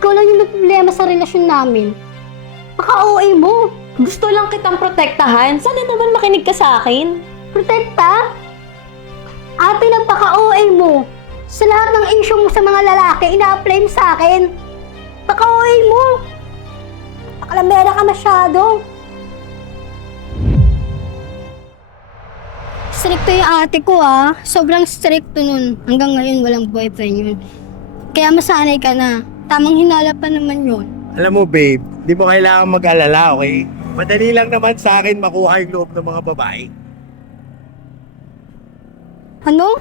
Ikaw lang yung may problema sa relasyon namin. Paka-OA mo. Gusto lang kitang protektahan. Sana naman makinig ka sa akin. Protekta? Ate ng paka-OA mo. Sa lahat ng issue mo sa mga lalaki, ina-apply mo sa akin. Paka-OA mo. Pakalamera ka masyado. Stricto yung ate ko ah. Sobrang stricto nun. Hanggang ngayon walang boyfriend yun. Kaya masanay ka na. Tamang hinala pa naman yun. Alam mo babe, di mo kailangan mag-alala, okay? Madali lang naman sa akin makuha yung loob ng mga babae. Ano?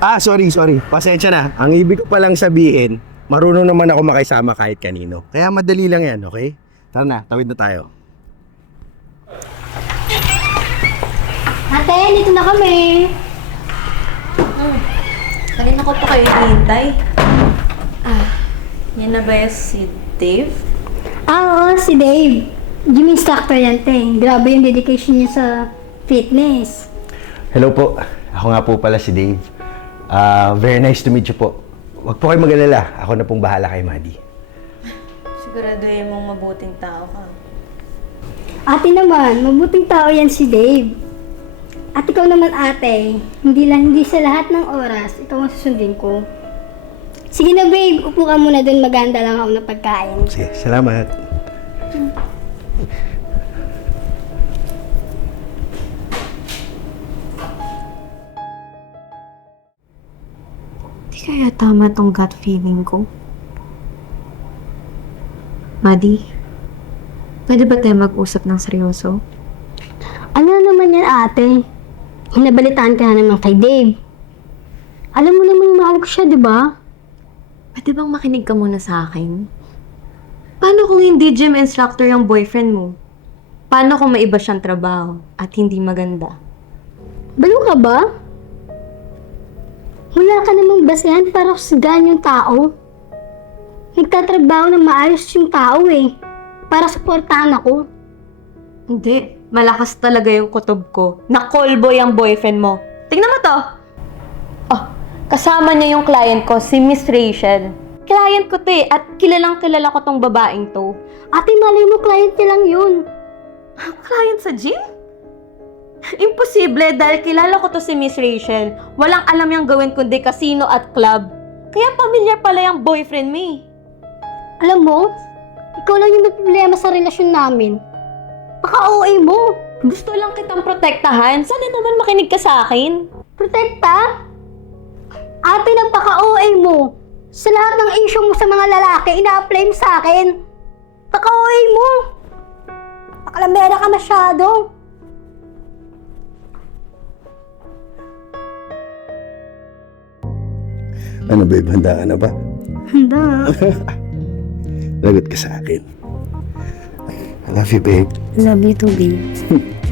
Ah, sorry, sorry. Pasensya na. Ang ibig ko palang sabihin, marunong naman ako makisama kahit kanino. Kaya madali lang yan, okay? Tara na, tawid na tayo. Ate, dito na kami. Kanina ko pa kayo hinihintay. Ah, yan na ba si Dave? Ah, oo, si Dave. Gym instructor yan, te. Grabe yung dedication niya sa fitness. Hello po. Ako nga po pala si Dave. Ah, very nice to meet you po. Huwag po kayo mag-alala. Ako na pong bahala kay Maddie. Siguraduhin mong mabuting tao ka. Ate naman, mabuting tao yan si Dave. At ikaw naman ate, hindi lang hindi sa lahat ng oras, ikaw ang susundin ko. Sige na babe, upo ka muna dun, maganda lang ako ng pagkain. Sige, salamat. Di kaya tama tong gut feeling ko? Maddie, pwede ba tayo mag-usap ng seryoso? Ano naman yan ate? Hinabalitaan ka na naman kay Dave. Alam mo namang mahal ko siya, di ba? Pwede bang makinig ka muna sa akin? Paano kung hindi gym instructor yung boyfriend mo? Paano kung may iba siyang trabaho at hindi maganda? Balo ka ba? Wala ka namang basehan para kusgahan yung tao. Nagtatrabaho na maayos yung tao eh. Para suportahan ako. Hindi. Malakas talaga yung kutob ko. Na callboy ang boyfriend mo. Tingnan mo to. Kasama niya yung client ko, si Miss Rachel. Client ko to eh, at kilalang kilala ko tong babaeng to. Ate, malay mo, client niya lang yun. Client sa gym? Imposible dahil kilala ko to si Miss Rachel. Walang alam yung gawin kundi casino at club. Kaya pamilyar pala yung boyfriend mo eh. Alam mo, ikaw lang yung may problema sa relasyon namin. Paka-OA mo. Gusto lang kitang protektahan. Sana naman makinig ka sa akin. Protekta? Ate, ng paka-OA mo. Sa lahat ng issue mo sa mga lalaki, ina-apply mo sa akin. Paka-OA mo. Pakalamera ka masyado. Ano babe, handa ka na ba? Handa. Lagot ka sa akin. I love you, babe. Love you too, babe.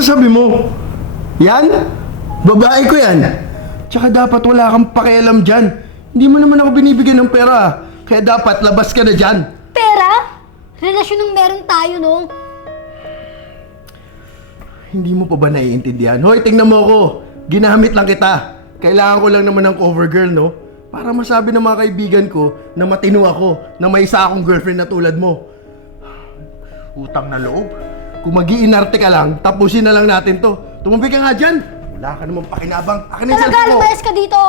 sasabi mo? Yan? Babae ko yan. Tsaka dapat wala kang pakialam dyan. Hindi mo naman ako binibigyan ng pera. Kaya dapat labas ka na dyan. Pera? Relasyon ng meron tayo, no? Hindi mo pa ba naiintindihan? Hoy, tingnan mo ako. Ginamit lang kita. Kailangan ko lang naman ng cover girl, no? Para masabi ng mga kaibigan ko na matino ako, na may isa akong girlfriend na tulad mo. Utang na loob. Kung mag ka lang, tapusin na lang natin to. Tumumpi ka nga dyan. Wala ka namang pakinabang. Akin na yung Talaga, cellphone mo. lumayas ka dito!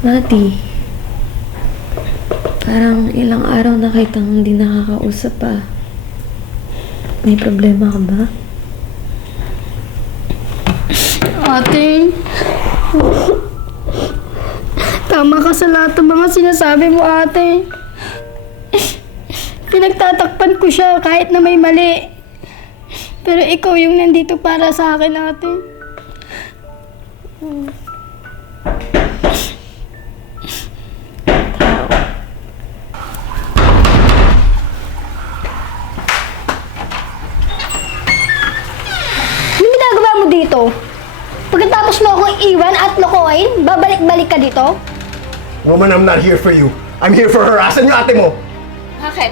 Mati, parang ilang araw na kitang hindi nakakausap pa. May problema ka ba? Ate, tama ka sa lahat ng mga sinasabi mo, ate. Pinagtatakpan ko siya kahit na may mali. Pero ikaw yung nandito para sa akin, ate. Ano lokohin, babalik-balik ka dito? Woman, I'm not here for you. I'm here for her. Asan yung ate mo? Bakit?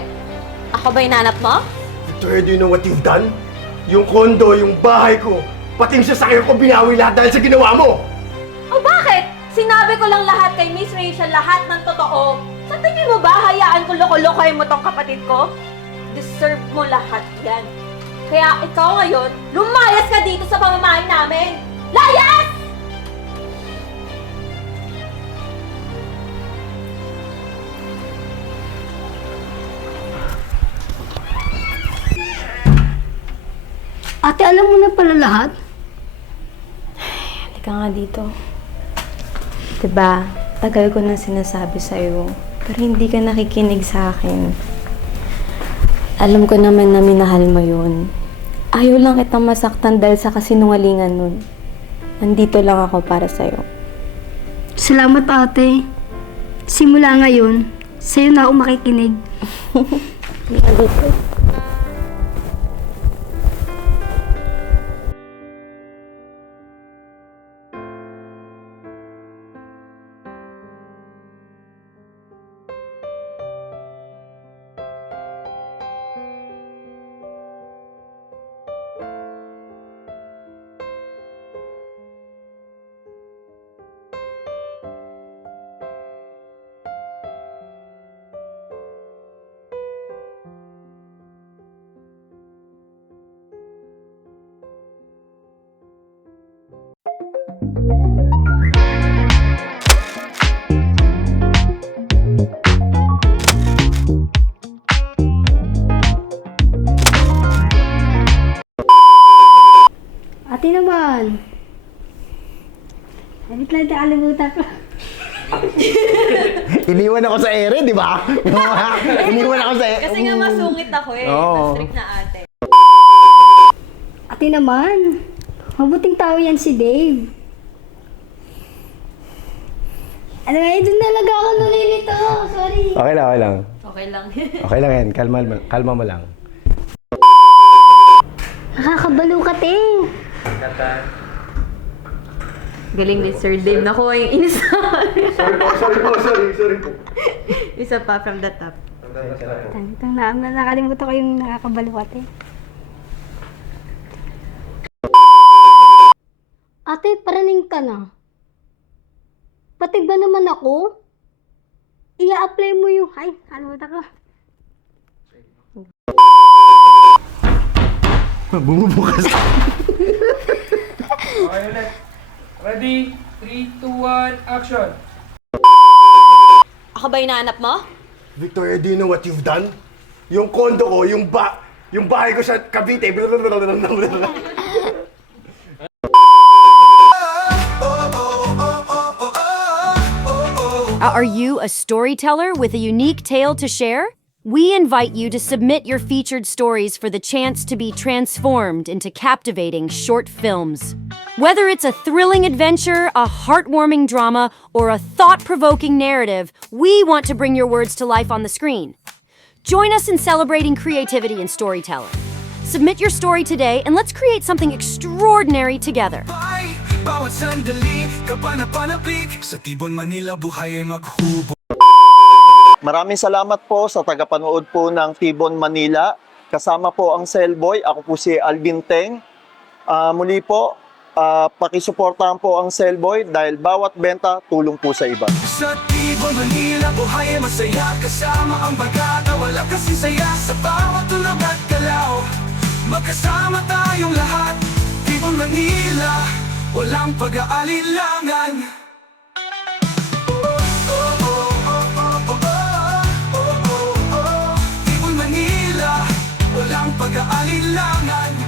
Ako ba inanap mo? Victoria, do you know what you've done? Yung kondo, yung bahay ko, pati yung sasakyan ko binawi lahat dahil sa ginawa mo! O bakit? Sinabi ko lang lahat kay Miss Rachel, lahat ng totoo. Sa tingin mo ba, hayaan ko loko-lokohin mo tong kapatid ko? Deserve mo lahat yan. Kaya ikaw ngayon, lumayas ka dito sa pamamahay Ate, alam mo na pala lahat? Halika nga dito. Diba, tagal ko na sinasabi sa'yo, pero hindi ka nakikinig sa akin. Alam ko naman na minahal mo yun. Ayaw lang kitang masaktan dahil sa kasinungalingan nun. Nandito lang ako para sa'yo. Salamat ate. Simula ngayon, sa'yo na ako makikinig. Halika Ate naman. Wait lang, nakalimutan ko. Iniwan ako sa ere, di ba? Iniwan ako sa ere. Kasi nga masungit ako eh. Mas strict na ate. Ate naman. Mabuting tao yan si Dave. Ano nga, doon talaga ako nalilito. Sorry. Okay lang, okay lang. Okay lang. Okay lang yan. Kalma, kalma mo lang. Nakakabalo ka, te. Galing ni Sir Dave. Nakuha yung inis Sorry po, sorry po, sorry, sorry po. Isa pa from the top. Tantang na, nakalimutan ko yung nakakabalo ka, te. Ate, paraning ka na. Pati ba naman ako? Ia-apply mo yung... Ay, kalimutan ko. Bumubukas. Okay. Ready? 3, 2, 1, action! Ako ba inaanap mo? Victoria, do you know what you've done? Yung kondo ko, yung ba... Yung bahay ko sa Cavite. Uh, are you a storyteller with a unique tale to share? We invite you to submit your featured stories for the chance to be transformed into captivating short films. Whether it's a thrilling adventure, a heartwarming drama, or a thought provoking narrative, we want to bring your words to life on the screen. Join us in celebrating creativity and storytelling. Submit your story today and let's create something extraordinary together. Ay, bawat sandali, kapanapanabik Sa Tibon, Manila, buhay ay maghubo Maraming salamat po sa tagapanood po ng Tibon Manila. Kasama po ang Cellboy. Ako po si Alvin Teng. Ah, muli po, ah, pakisuportahan po ang Cellboy dahil bawat benta tulong po sa iba. Sa Tibon, Manila, buhay ay masaya. Kasama ang bagata, wala kasi saya. Sa bawat tulog at galaw Magkasama tayong lahat. Tibon, Manila, walang pag-aalilangan pag-aalilangan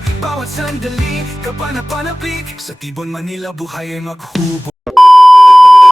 Bawat sandali, kapanapanabik Sa Tibon, Manila, buhay ay maghubo